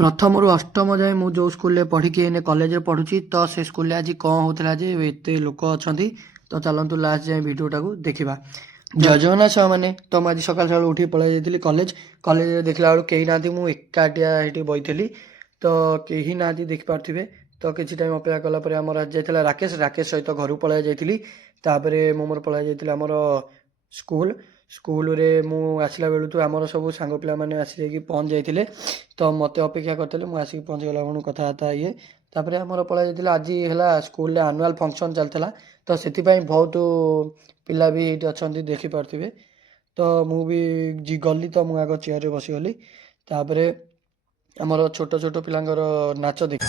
ପ୍ରଥମରୁ ଅଷ୍ଟମ ଯାଏଁ ମୁଁ ଯେଉଁ ସ୍କୁଲରେ ପଢ଼ିକି ଏଇନେ କଲେଜରେ ପଢ଼ୁଛି ତ ସେ ସ୍କୁଲରେ ଆଜି କ'ଣ ହେଉଥିଲା ଯେ ଏତେ ଲୋକ ଅଛନ୍ତି। ତ ଚାଲନ୍ତୁ ଲାଷ୍ଟ ଯାଏଁ ଭିଡ଼ିଓଟାକୁ ଦେଖିବା। ଜୟ ଜଗନ୍ନାଥ ଛୁଆମାନେ। ତ ମୁଁ ଆଜି ସକାଳୁ ସକାଳୁ ଉଠିକି ପଳାଇ ଯାଇଥିଲି କଲେଜରେ ଦେଖିଲା ବେଳକୁ କେହି ନାହାନ୍ତି। ମୁଁ ଏକାଟିଆ ସେଠି ବଇଥିଲି ତ କେହି ନାହାନ୍ତି ଦେଖିପାରୁଥିବେ। ତ କିଛି ଟାଇମ୍ ଅପେକ୍ଷା କଲା ପରେ ଆମର ଆଜି ଯାଇଥିଲା ରାକେଶ ସହିତ ଘରକୁ ପଳାଇ ଯାଇଥିଲି। ତାପରେ ମୁଁ ମୋର ପଳାଇ ଯାଇଥିଲି ଆମର ସ୍କୁଲରେ ମୁଁ ଆସିଲା ବେଳକୁ ଆମର ସବୁ ସାଙ୍ଗ ପିଲାମାନେ ଆସି ଯାଇକି ପହଞ୍ଚି ଯାଇଥିଲେ। ତ ମୋତେ ଅପେକ୍ଷା କରିଥିଲେ, ମୁଁ ଆସିକି ପହଞ୍ଚିଗଲା ବେଳକୁ କଥାବାର୍ତ୍ତା ତାପରେ ଆମର ପଳାଇ ଯାଇଥିଲା। ଆଜି ହେଲା ସ୍କୁଲରେ ଆନୁଆଲ୍ ଫଙ୍କସନ୍ ଚାଲିଥିଲା ତ ସେଥିପାଇଁ ବହୁତ ପିଲା ବି ଏଇଠି ଅଛନ୍ତି ଦେଖିପାରୁଥିବେ। ତ ମୁଁ ବି ଗଲି ତ ମୁଁ ଆଗ ଚେୟାରରେ ବସିଗଲି। ତାପରେ ଆମର ଛୋଟ ଛୋଟ ପିଲାଙ୍କର ନାଚ ଦେଖି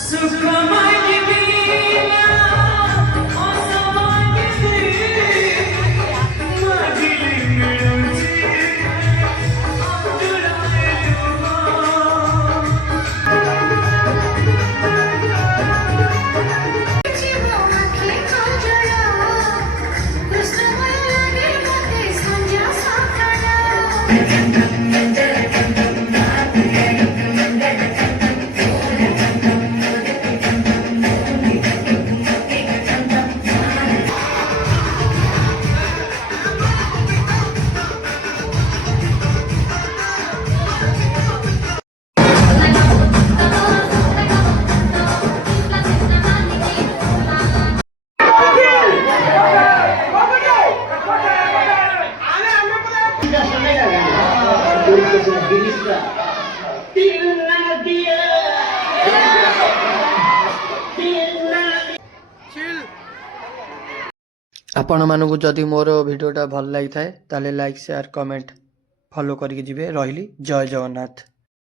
ଆପଣମାନଙ୍କୁ ଯଦି ମୋର ଭିଡ଼ିଓଟା ଭଲ ଲାଗିଥାଏ ତାହେଲେ ଲାଇକ୍ ସେୟାର କମେଣ୍ଟ ଫଲୋ କରିକି ଯିବେ। ରହିଲି। ଜୟ ଜଗନ୍ନାଥ।